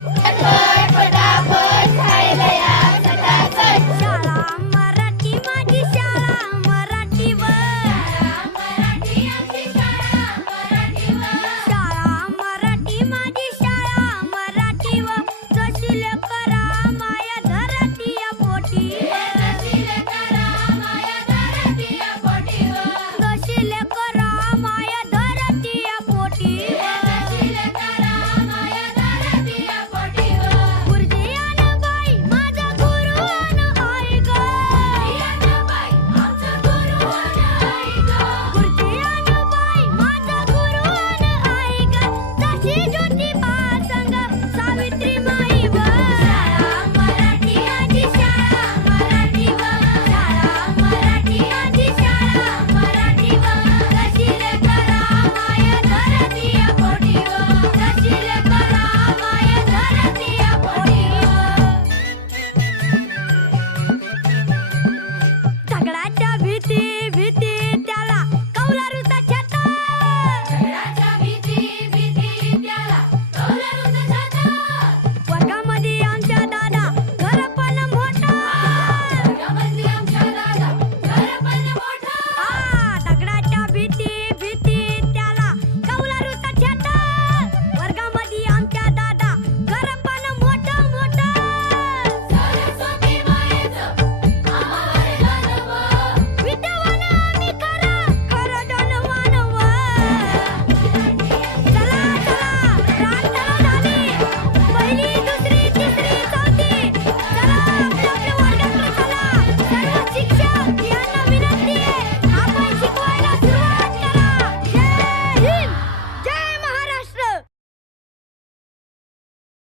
Happy